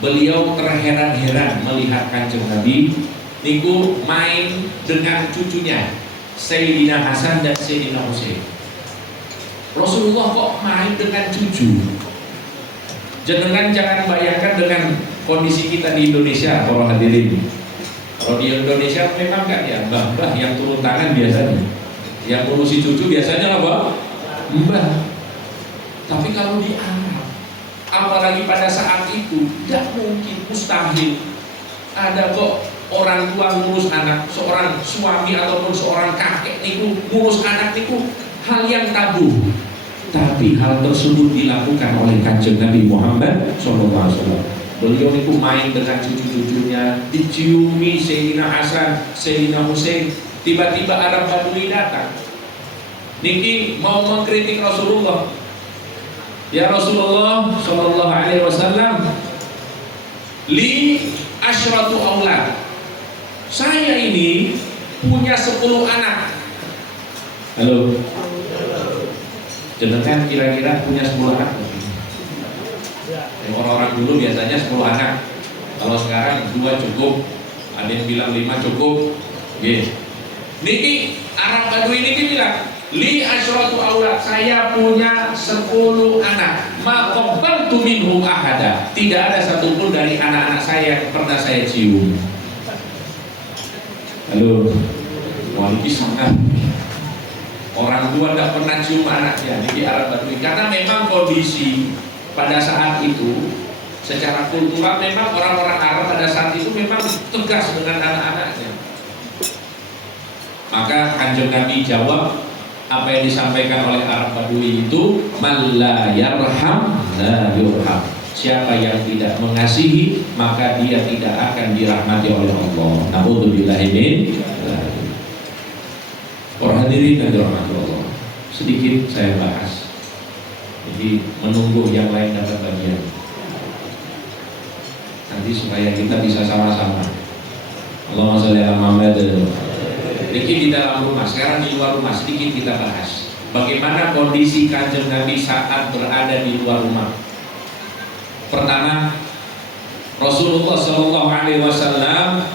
Beliau terheran-heran melihat Kanjeng Nabi niku main dengan cucunya Sayyidina Hasan dan Sayyidina Husain. Rasulullah kok main dengan cucu? Jenengan jangan bayangkan dengan kondisi kita di Indonesia, para hadirin. Kalau di Indonesia memang kan ya mbah-mbah yang turun tangan biasanya, yang ngurusi cucu biasanya apa? Mbah. Tapi kalau di Arab, apalagi pada saat itu, tidak mungkin, mustahil ada kok orang tua ngurus anak, seorang suami ataupun seorang kakek niku ngurus anak niku hal yang tabu. Tapi hal tersebut dilakukan oleh Kanjeng Nabi Muhammad SAW. Beliau itu main dengan cucu-cucunya, diciumi Sayyidina Hasan, Sayyidina Husain. Tiba-tiba Arab Badui datang. Niki mau mengkritik Rasulullah. Ya Rasulullah Sallallahu Alaihi Wasallam, li asyratu aulad. Saya ini punya 10 anak. Halo. Jenengan kira-kira punya 10 anak? Orang-orang dulu biasanya 10 anak. Kalau sekarang 2 cukup, ada yang bilang 5 cukup. Niki Arab Badui ini bilang, li asyratu aulad, saya punya 10 anak. Ma qabbaltu minhum ahada. Tidak ada satupun dari anak-anak saya yang pernah saya cium. Halo. Wah, ini sangat. Orang tua tidak pernah cium anaknya di Arab Badui, karena memang kondisi pada saat itu secara kultural memang orang-orang Arab pada saat itu memang tegas dengan anak-anaknya. Maka Kanjeng Nabi jawab apa yang disampaikan oleh Arab Badui itu, man la yarham la yurham. Siapa yang tidak mengasihi maka dia tidak akan dirahmati oleh Allah. Na'udzubillahi min dzalik. Para hadirin yang dirahmati Allah, sedikit saya bahas. Jadi menunggu yang lain dapat bagian. Nanti supaya kita bisa sama-sama. Allahumma sholli ala Muhammad. Sedikit di dalam rumah, sekarang di luar rumah sedikit kita bahas. bagaimana kondisi Kanjeng Nabi saat berada di luar rumah. Pertama, Rasulullah Shallallahu Alaihi Wasallam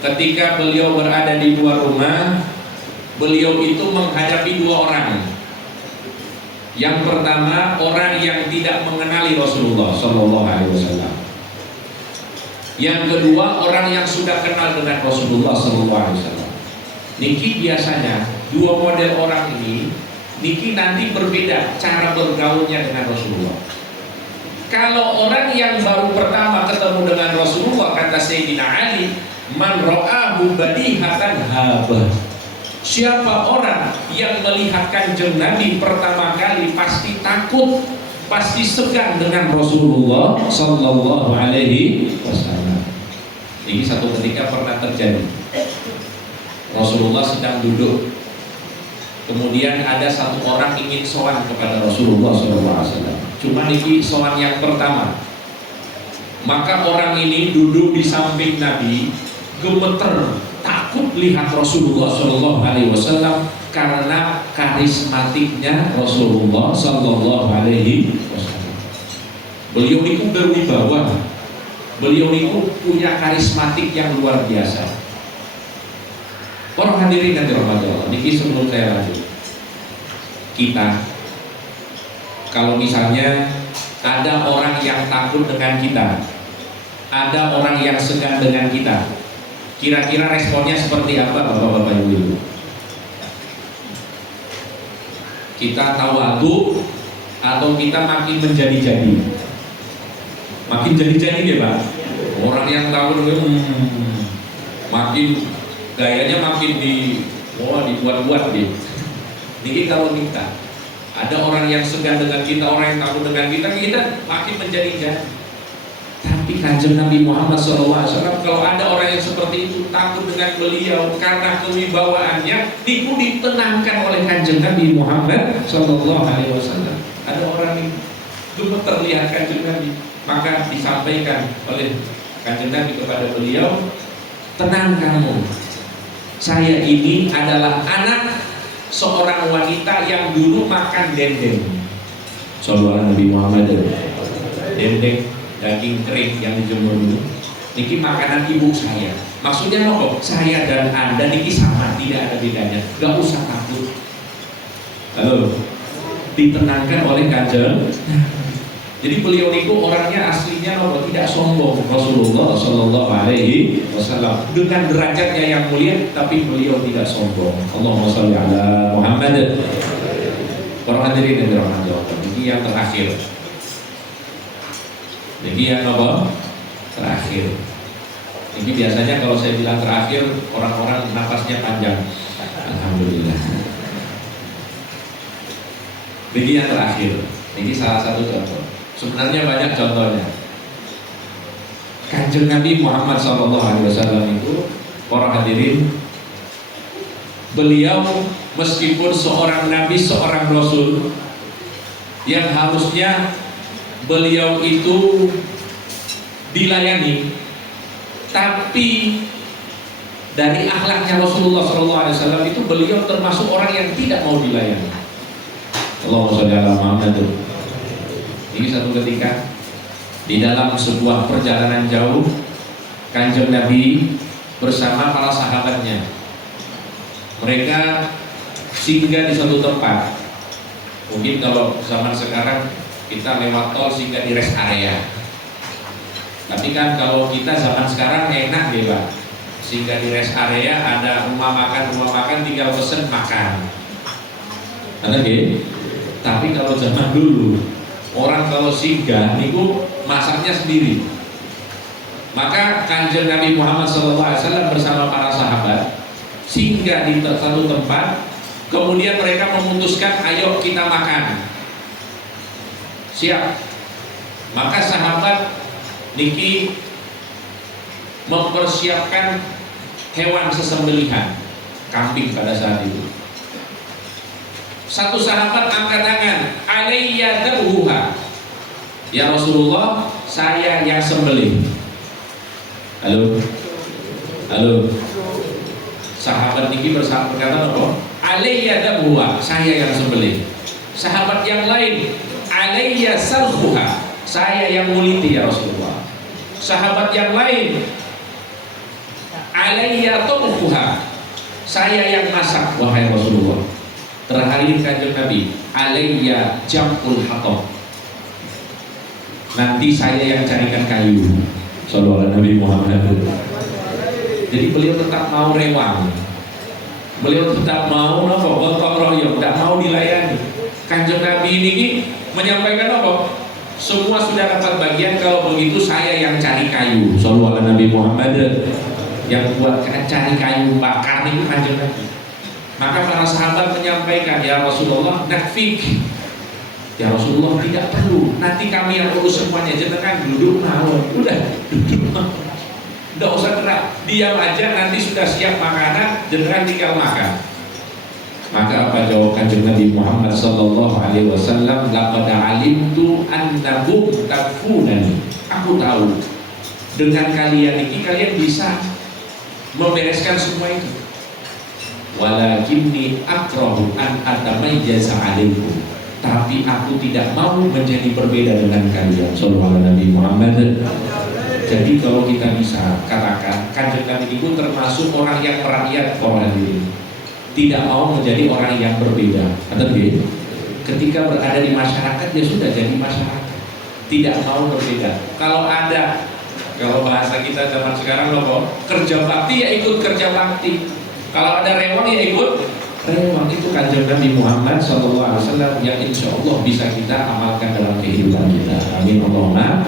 ketika beliau berada di luar rumah, beliau itu menghadapi dua orang. Yang pertama, orang yang tidak mengenali Rasulullah Shallallahu Alaihi Wasallam. Yang kedua, orang yang sudah kenal dengan Rasulullah Shallallahu Alaihi Wasallam. Niki biasanya dua model orang ini, niki nanti berbeda cara bergaulnya dengan Rasulullah. Kalau orang yang baru pertama ketemu dengan Rasulullah, kata Sayyidina Ali, man ra'ahu badihatan habah. Siapa orang yang melihat Kanjeng Nabi pertama kali pasti takut, pasti segan dengan Rasulullah Sallallahu Alaihi Wasallam. Ini satu ketika pernah terjadi. Rasulullah sedang duduk, kemudian ada satu orang ingin sowan kepada Rasulullah Sallallahu Alaihi Wasallam. Cuma ini sowan yang pertama. Maka orang ini duduk di samping Nabi, gemeter, takut lihat Rasulullah Sallallahu Alaihi Wasallam karena karismatiknya Rasulullah Sallallahu Alaihi Wasallam. Beliau itu berwibawa, beliau itu punya karismatik yang luar biasa. Para hadirin yang dirahmati Allah, niki sebelum saya lanjut, kita kalau misalnya ada orang yang takut dengan kita, ada orang yang segan dengan kita, kira-kira responnya seperti apa Bapak-bapak Ibu? Kita tawadu atau kita makin menjadi-jadi? Makin jadi-jadi ya Pak. Orang yang takut makin gayanya makin dibuat-buat deh. Jadi kalau kita ada orang yang segan dengan kita, orang yang takut dengan kita, kita makin menjadi-jadi. Tapi Kanjeng Nabi Muhammad SAW, kalau ada orang yang seperti itu takut dengan beliau karena kewibawaannya, itu ditenangkan oleh Kanjeng Nabi Muhammad SAW. Ada orang yang gemeter lihat Kanjeng Nabi, maka disampaikan oleh Kanjeng Nabi kepada beliau, tenang kamu, saya ini adalah anak seorang wanita yang dulu makan dendeng. Sallallahu Nabi Muhammad. Dendeng, daging kering yang dijemur dulu. Niki makanan ibu saya. Maksudnya apa? Saya dan Anda niki sama, tidak ada bedanya. Gak usah takut. Halo, ditenangkan oleh Kanjeng. Jadi beliau niku orangnya aslinya apa? Tidak sombong. Rasulullah Sallallahu Alaihi Wasallam dengan derajatnya yang mulia, tapi beliau tidak sombong. Allahumma sholli ala Muhammad. Para hadirin yang dirahmati Allah, ini yang terakhir. Jadi yang apa? Terakhir. Ini biasanya kalau saya bilang terakhir, orang-orang nafasnya panjang. Alhamdulillah. Ini yang terakhir. Ini salah satu contoh. Sebenarnya banyak contohnya. Kanjeng Nabi Muhammad SAW itu, para hadirin, beliau meskipun seorang Nabi, seorang Rasul, yang harusnya beliau itu dilayani, tapi dari akhlaknya Rasulullah SAW itu beliau termasuk orang yang tidak mau dilayani. Allahumma sholli ala Muhammad. Ini satu ketika di dalam sebuah perjalanan jauh, Kanjeng Nabi bersama para sahabatnya, mereka singgah di suatu tempat. Mungkin kalau zaman sekarang kita lewat tol singgah di rest area. Tapi kan kalau kita zaman sekarang enak deh Pak, singgah di rest area, ada rumah makan tinggal pesen makan. Ada deh. Tapi kalau zaman dulu, orang kalau singgah niku masaknya sendiri. Maka Kanjeng Nabi Muhammad SAW bersama para sahabat singgah di satu tempat, kemudian mereka memutuskan, ayo kita makan. Siap. Maka sahabat niki mempersiapkan hewan sesembelihan, kambing pada saat itu. Satu sahabat angkat tangan, alayya dhabhuha. Ya Rasulullah, saya yang sembelih. Halo. Sahabat niki berkata apa? alayya dabuha, saya yang sembelih. Sahabat yang lain, alayya sarhuha, saya yang nguliti ya Rasulullah. Sahabat yang lain, alayya tumkuha, saya yang masak wahai Rasulullah. Terakhir kanjeng Nabi, alayya jam'ul hatab, nanti saya yang carikan kayu. Sallallahu Nabi Muhammad. Jadi beliau tetap mau rewang, beliau tetap mau apa? Gotong royong, tidak mau dilayani. Kanjeng Nabi ini menyampaikan apa? Semua sudah dapat bagian, kalau begitu saya yang cari kayu. Sallallahu Nabi Muhammad. Yang buat cari kayu bakar itu kanjeng Nabi. Maka para sahabat menyampaikan, ya Rasulullah, nakfik. Ya Rasulullah, tidak perlu, nanti kami yang urus semuanya, jenengan duduk mawon, udah duduk mawon, tidak usah gerak, diam aja, nanti sudah siap makanan, jenengan tinggal makan. Maka apa jawab kanjeng Nabi Muhammad sallallahu alaihi wasallam, laqad alimtu annakum takfunani, aku tahu dengan kalian ini kalian bisa membereskan semua itu. Walakinni akrahu an atamayyaza alaikum, tapi aku tidak mau menjadi berbeda dengan kalian. Sallallahu Nabi Muhammad. Jadi kalau kita bisa katakan, kanjeng Nabi itu termasuk orang yang merakyat orang ini, tidak mau menjadi orang yang berbeda. Atau ketika berada di masyarakat, ya sudah jadi masyarakat, tidak mau berbeda. Kalau bahasa kita zaman sekarang loh, kerja bakti ya ikut kerja bakti. Kalau ada rewang ya ikut rewang. Itu kanjeng Nabi Muhammad SAW yang insya Allah bisa kita amalkan dalam kehidupan kita. Amin Allahumma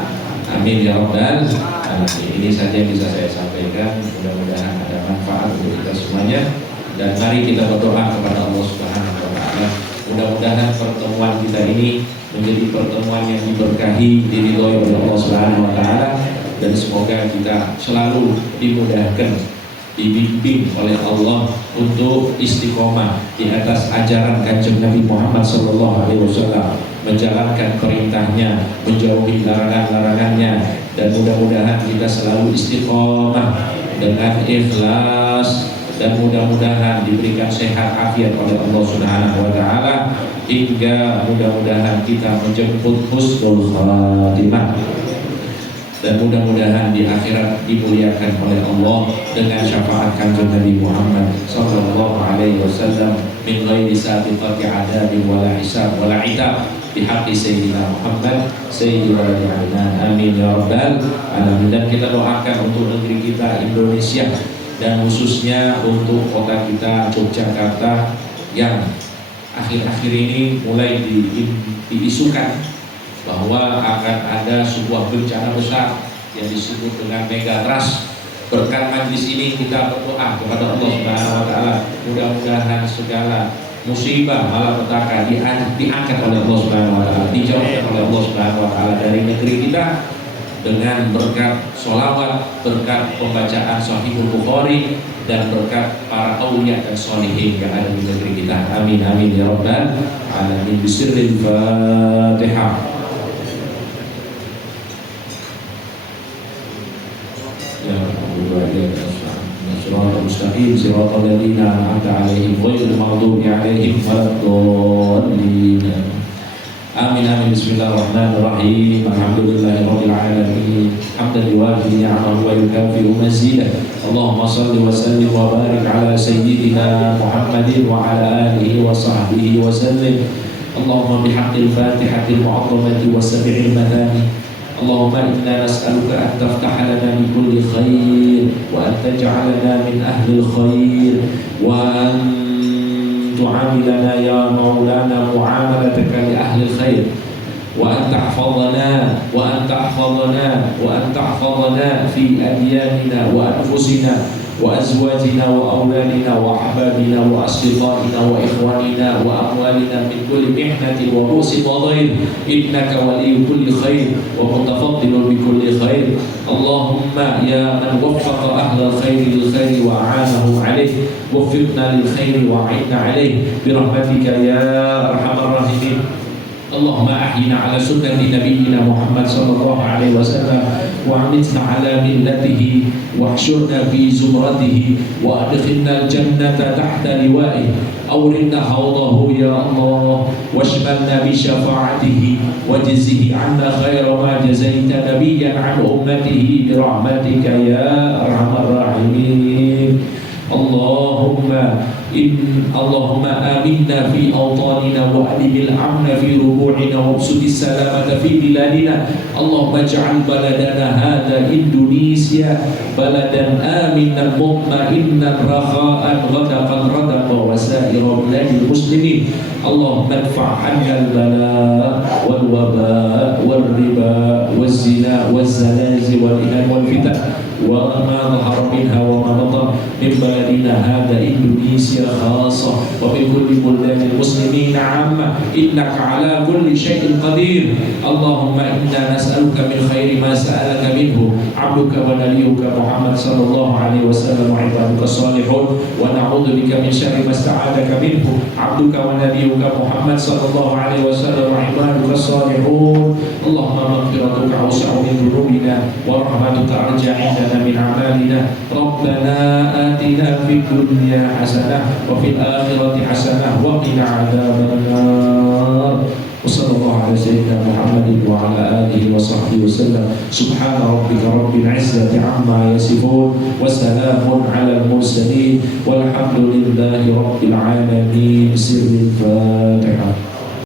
amin ya Rabbal alamin. Ini saja yang bisa saya sampaikan. Mudah-mudahan ada manfaat untuk kita semuanya. Dan mari kita berdoa kepada Allah Subhanahu wa Ta'ala. Mudah-mudahan pertemuan kita ini menjadi pertemuan yang diberkahi, diridhoi oleh Allah Subhanahu wa Ta'ala, dan semoga kita selalu dimudahkan, dibimbing oleh Allah untuk istiqomah di atas ajaran kanjeng Nabi Muhammad sallallahu alaihi wasallam, menjalankan perintahnya, menjauhi larangan-larangannya, dan mudah-mudahan kita selalu istiqomah dengan ikhlas, dan mudah-mudahan diberikan sehat afiat oleh Allah Subhanahu wa Ta'ala, hingga mudah-mudahan kita menjemput husnul khatimah, dan mudah-mudahan di akhirat dimuliakan oleh Allah dengan syafaat kanjeng Nabi Muhammad sallallahu alaihi wasallam, min ghairi sabiqati adabin wala hisab wala itab, bihaqqi sayyidina Muhammad sayyidil alamin. Amin ya rabbal alamin. Dan kita doakan untuk negeri kita Indonesia, dan khususnya untuk kota kita Yogyakarta yang akhir-akhir ini mulai diisukan bahwa akan ada sebuah bencana besar yang disebut dengan megatrust. Berkat majlis ini kita berdoa kepada Allah Subhanahu wa Ta'ala, mudah-mudahan segala musibah malapetaka diangkat oleh Allah Subhanahu wa Ta'ala, dijauhkan oleh Allah Subhanahu wa Ta'ala dari negeri kita, dengan berkat sholawat, berkat pembacaan Sahihul Bukhari, dan berkat para awliya dan sholihin yang ada di negeri kita. Amin amin ya rabbal alamin. Bismillahil Fatihah. Shiratal mustaqim shiratal ladzina an'amta 'alaihim ghairil maghdubi 'alaihim waladdallin. Amin amin. Bismillahirrahmanirrahim. Alhamdulillahirabbil alamin. Hamdan yuwafi ni'amahu wa yukafi'u mazidah. Allahumma shalli wa sallim wa barik 'ala sayyidina Muhammadin wa 'ala alihi wa sahbihi wa sallim. Allahumma bihaqqil Fatihatil mu'azzamati wa sab'il madani. Allahumma inna nas'aluka an taftaha lana min kulli khair, wa an taj'alana min ahli khair, wa an tu'amilana ya maulana mu'amalataka li ahli khair, wa an tahfadhana fi adyanina wa anfusina wa azwajina wa awladina wa ahbabina wa asdiqaina wa ikhwanina wa amwalina min kulli mihnatin wa bu'sin wa dhair, innaka waliyyu kulli khair wa mutafaddilun bi kulli khair. Allahumma ya man waffaqa ahlal khairi lil khairi wa a'anahum alayh, waffiqna lil khairi wa a'inna alayh bi rahmatika ya arhamar rahimin. Allahumma ahyina ala sunnati nabiyyina Muhammad sallallahu alaihi wasallam, wa amitna ala millatihi, wa ahsyurna fi zumratihi, wa adkhilna al-jannata tahta liwa'ihi. أوردنا حوضه يا الله واشملنا بشفاعته وجزه عنا خير ما جزيت نبيا عن أمته برحمتك يا أرحم الراحمين. اللهم آمنا في أوطاننا وأدم الأمن في ربوعنا وابسط السلامة في بلادنا. اللهم اجعل بلدنا هذا إندونيسيا بلدا آمنا مطمئنا رخاء غدقا رزقا وسائر بلاد المسلمين. اللهم ادفع عنا البلاء والوباء والربا والزنا والزلازل والإهان والفتن وما ظهر منها وما بطن من بلدنا هذا إندونيسيا خاصة ومن كل بلدان المسلمين عامة. إنك على كل شيء قدير. اللهم إنا نسألك من خير ما سألك منه عبدك ونبيك محمد صلى الله عليه وسلم وعبادك الصالحون، ونعوذ بك من شر ما استعاذك منه عبدك ونبيك محمد صلى الله عليه وسلم وعبادك الصالحون. اللهم مغفرتك أوسع من ذنوبنا ورحمتك أرجى عندنا من أعمالنا. ربنا آتنا في الدنيا حسنة وفي الآخرة حسنة وقنا عذاب النار. وصلى الله على سيدنا محمد وعلى آله وصحبه وسلم. سبحان ربك رب العزة عما يصفون وسلام على المرسلين والحمد لله رب العالمين. سر الفاتحة.